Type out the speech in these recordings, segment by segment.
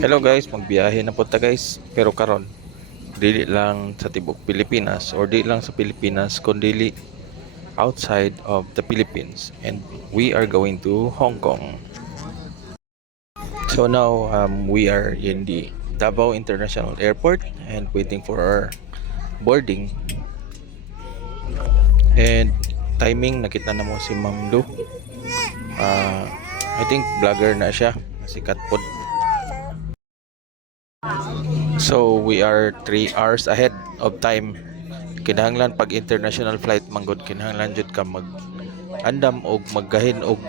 Hello guys, magbiyahe na punta guys. Pero karon, dili lang sa tibok Pilipinas or di lang sa Pilipinas, kundi outside of the Philippines. And we are going to Hong Kong. So now we are in the Davao International Airport and waiting for our boarding. And timing, nakita na mo si Ma'am Lu. I think vlogger na siya. Sikat po. So we are 3 hours ahead of time. Kinahanglan pag international flight manggod, kinahanglan jud ka mag andam og maggahin og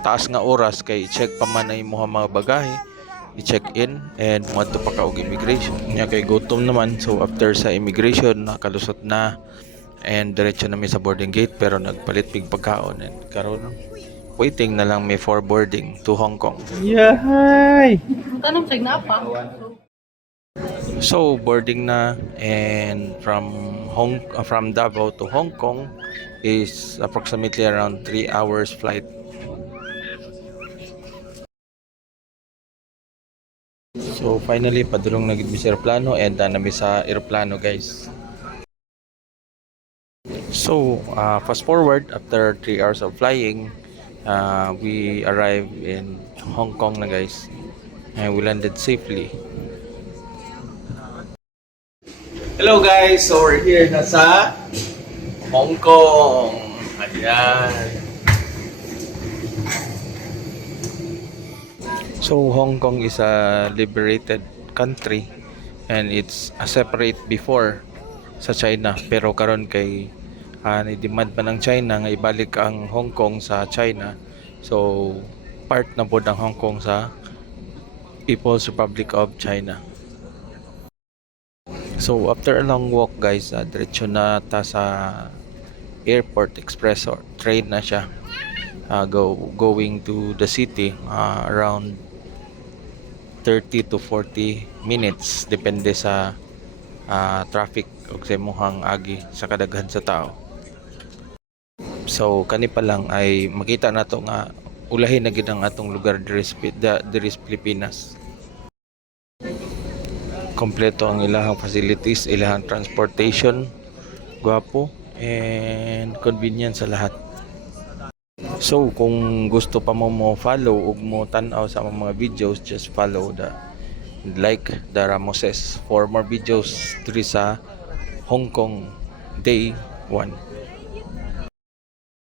taas nga oras kay i-check pa man ay imong mga bagahe, i-check in and moadto pa ka og immigration. Nya kay gutom naman, so after sa immigration nakalusot na and diretso na mi sa boarding gate pero nagpalit pig pagkaon and karon waiting na lang may for boarding to Hong Kong. Yahay! Tanong sa pa. So boarding na and from Davao to Hong Kong is approximately around 3 hours flight. So finally padulong na gid mi sa eroplano and nami sa eroplano guys. So fast forward after 3 hours of flying, we arrived in Hong Kong na guys and we landed safely. Hello guys, so we're here na sa Hong Kong. Ayan. So Hong Kong is a liberated country and it's a separate before sa China, pero karon kay ni-demand pa ng China nga ibalik ang Hong Kong sa China. So part na po ng Hong Kong sa People's Republic of China. So after a long walk guys, diretso na ta sa airport express or train na siya, going to the city, around 30 to 40 minutes depende sa traffic ug sa imong agi sa kadaghan sa tao. So kani pa lang ay makita nato nga ulahi na gid ang atong lugar diri sa Pilipinas. Kompleto ang ilahang facilities, ilahang transportation, gwapo and convenient sa lahat. So kung gusto pa mo follow ug mo tan-aw sa mga videos, just follow like the Ramoses for more videos diri sa Hong Kong Day 1.